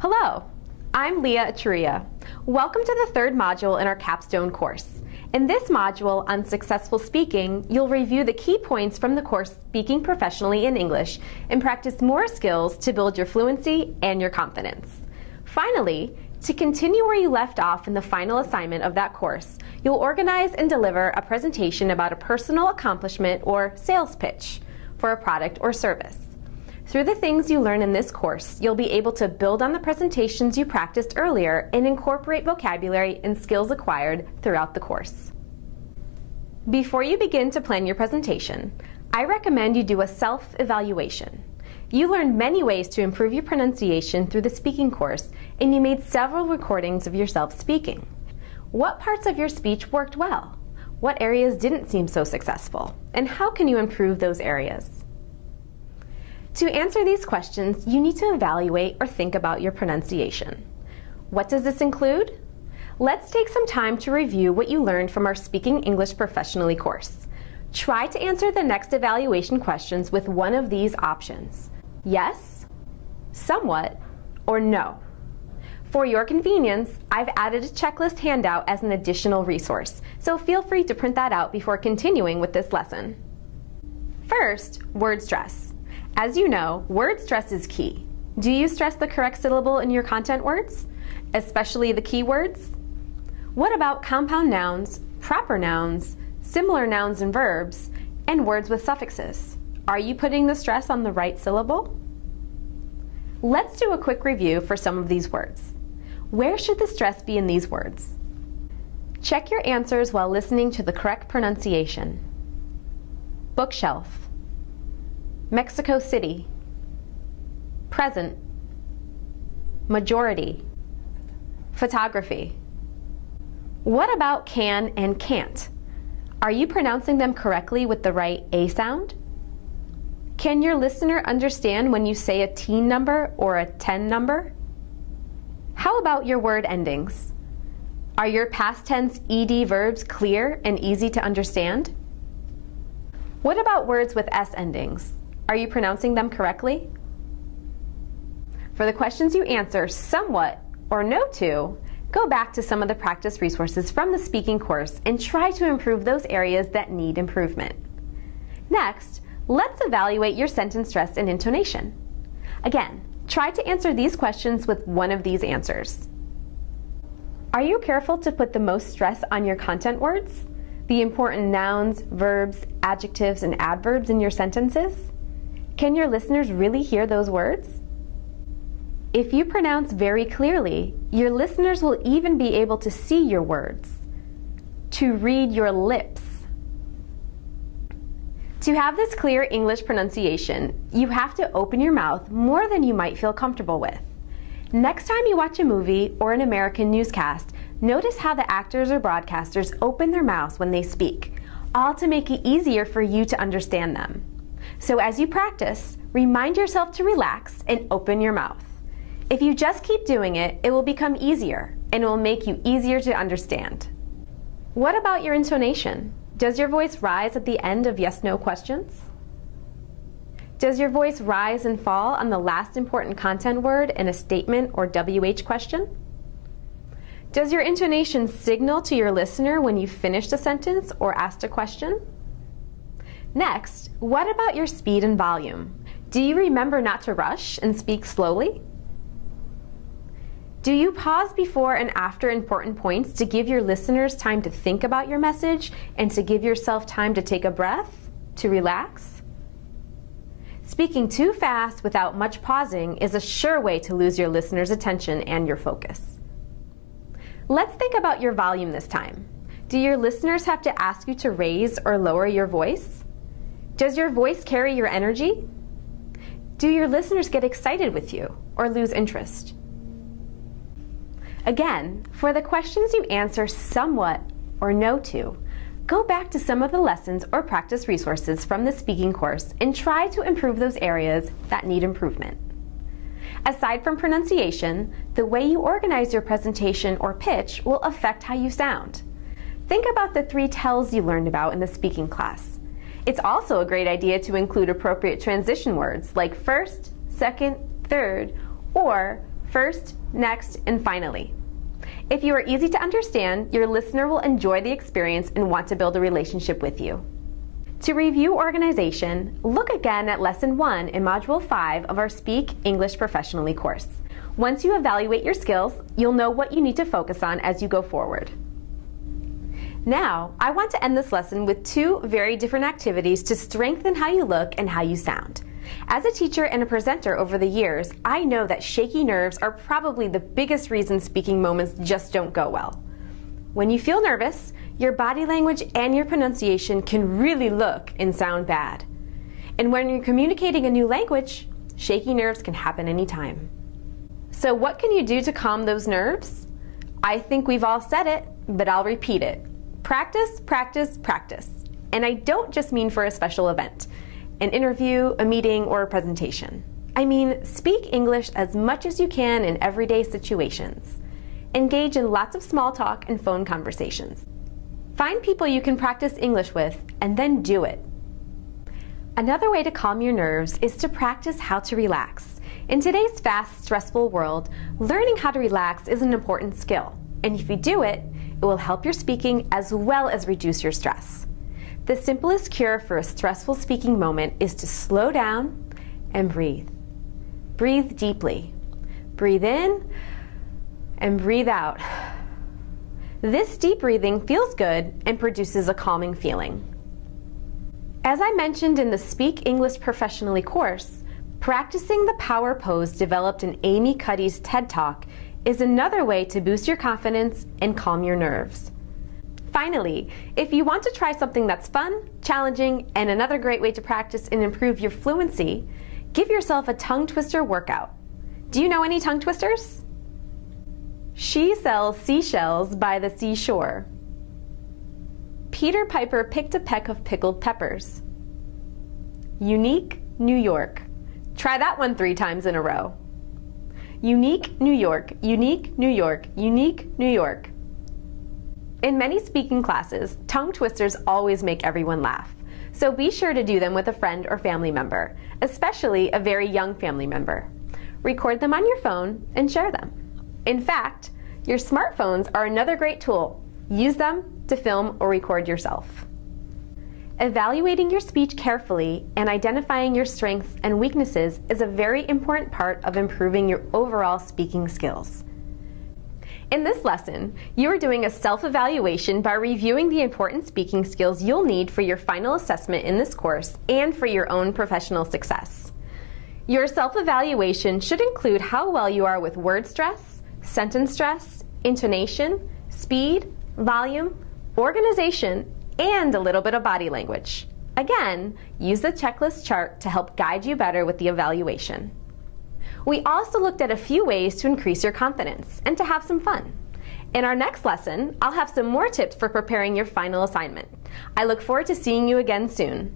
Hello, I'm Leah Achuria. Welcome to the third module in our capstone course. In this module on successful speaking, you'll review the key points from the course Speaking Professionally in English and practice more skills to build your fluency and your confidence. Finally, to continue where you left off in the final assignment of that course, you'll organize and deliver a presentation about a personal accomplishment or sales pitch for a product or service. Through the things you learn in this course, you'll be able to build on the presentations you practiced earlier and incorporate vocabulary and skills acquired throughout the course. Before you begin to plan your presentation, I recommend you do a self-evaluation. You learned many ways to improve your pronunciation through the speaking course, and you made several recordings of yourself speaking. What parts of your speech worked well? What areas didn't seem so successful? And how can you improve those areas? To answer these questions, you need to evaluate or think about your pronunciation. What does this include? Let's take some time to review what you learned from our Speaking English Professionally course. Try to answer the next evaluation questions with one of these options: yes, somewhat, or no. For your convenience, I've added a checklist handout as an additional resource, so feel free to print that out before continuing with this lesson. First, word stress. As you know, word stress is key. Do you stress the correct syllable in your content words, especially the keywords? What about compound nouns, proper nouns, similar nouns and verbs, and words with suffixes? Are you putting the stress on the right syllable? Let's do a quick review for some of these words. Where should the stress be in these words? Check your answers while listening to the correct pronunciation. Bookshelf, Mexico City, present, majority, photography. What about can and can't? Are you pronouncing them correctly with the right A sound? Can your listener understand when you say a teen number or a 10 number? How about your word endings? Are your past tense ED verbs clear and easy to understand? What about words with S endings? Are you pronouncing them correctly? For the questions you answer somewhat or no to, go back to some of the practice resources from the speaking course and try to improve those areas that need improvement. Next, let's evaluate your sentence stress and intonation. Again, try to answer these questions with one of these answers. Are you careful to put the most stress on your content words? The important nouns, verbs, adjectives, and adverbs in your sentences? Can your listeners really hear those words? If you pronounce very clearly, your listeners will even be able to see your words, to read your lips. To have this clear English pronunciation, you have to open your mouth more than you might feel comfortable with. Next time you watch a movie or an American newscast, notice how the actors or broadcasters open their mouths when they speak, all to make it easier for you to understand them. So as you practice, remind yourself to relax and open your mouth. If you just keep doing it, it will become easier and it will make you easier to understand. What about your intonation? Does your voice rise at the end of yes/no questions? Does your voice rise and fall on the last important content word in a statement or WH question? Does your intonation signal to your listener when you've finished a sentence or asked a question? Next, what about your speed and volume? Do you remember not to rush and speak slowly? Do you pause before and after important points to give your listeners time to think about your message and to give yourself time to take a breath, to relax? Speaking too fast without much pausing is a sure way to lose your listeners' attention and your focus. Let's think about your volume this time. Do your listeners have to ask you to raise or lower your voice? Does your voice carry your energy? Do your listeners get excited with you or lose interest? Again, for the questions you answer somewhat or no to, go back to some of the lessons or practice resources from the speaking course and try to improve those areas that need improvement. Aside from pronunciation, the way you organize your presentation or pitch will affect how you sound. Think about the 3 tells you learned about in the speaking class. It's also a great idea to include appropriate transition words like first, second, third, or first, next, and finally. If you are easy to understand, your listener will enjoy the experience and want to build a relationship with you. To review organization, look again at Lesson 1 in Module 5 of our Speak English Professionally course. Once you evaluate your skills, you'll know what you need to focus on as you go forward. Now, I want to end this lesson with 2 very different activities to strengthen how you look and how you sound. As a teacher and a presenter over the years, I know that shaky nerves are probably the biggest reason speaking moments just don't go well. When you feel nervous, your body language and your pronunciation can really look and sound bad. And when you're communicating a new language, shaky nerves can happen anytime. So what can you do to calm those nerves? I think we've all said it, but I'll repeat it. Practice, practice, practice. And I don't just mean for a special event, an interview, a meeting, or a presentation. I mean, speak English as much as you can in everyday situations. Engage in lots of small talk and phone conversations. Find people you can practice English with, and then do it. Another way to calm your nerves is to practice how to relax. In today's fast, stressful world, learning how to relax is an important skill. And if you do it, it will help your speaking as well as reduce your stress. The simplest cure for a stressful speaking moment is to slow down and breathe. Breathe deeply. Breathe in and breathe out. This deep breathing feels good and produces a calming feeling. As I mentioned in the Speak English Professionally course, practicing the power pose developed in Amy Cuddy's TED Talk is another way to boost your confidence and calm your nerves. Finally, if you want to try something that's fun, challenging, and another great way to practice and improve your fluency, give yourself a tongue twister workout. Do you know any tongue twisters? She sells seashells by the seashore. Peter Piper picked a peck of pickled peppers. Unique New York. Try that one 3 times in a row. Unique New York, unique New York, unique New York. In many speaking classes, tongue twisters always make everyone laugh. So be sure to do them with a friend or family member, especially a very young family member. Record them on your phone and share them. In fact, your smartphones are another great tool. Use them to film or record yourself. Evaluating your speech carefully and identifying your strengths and weaknesses is a very important part of improving your overall speaking skills. In this lesson, you are doing a self-evaluation by reviewing the important speaking skills you'll need for your final assessment in this course and for your own professional success. Your self-evaluation should include how well you are with word stress, sentence stress, intonation, speed, volume, organization, and a little bit of body language. Again, use the checklist chart to help guide you better with the evaluation. We also looked at a few ways to increase your confidence and to have some fun. In our next lesson, I'll have some more tips for preparing your final assignment. I look forward to seeing you again soon.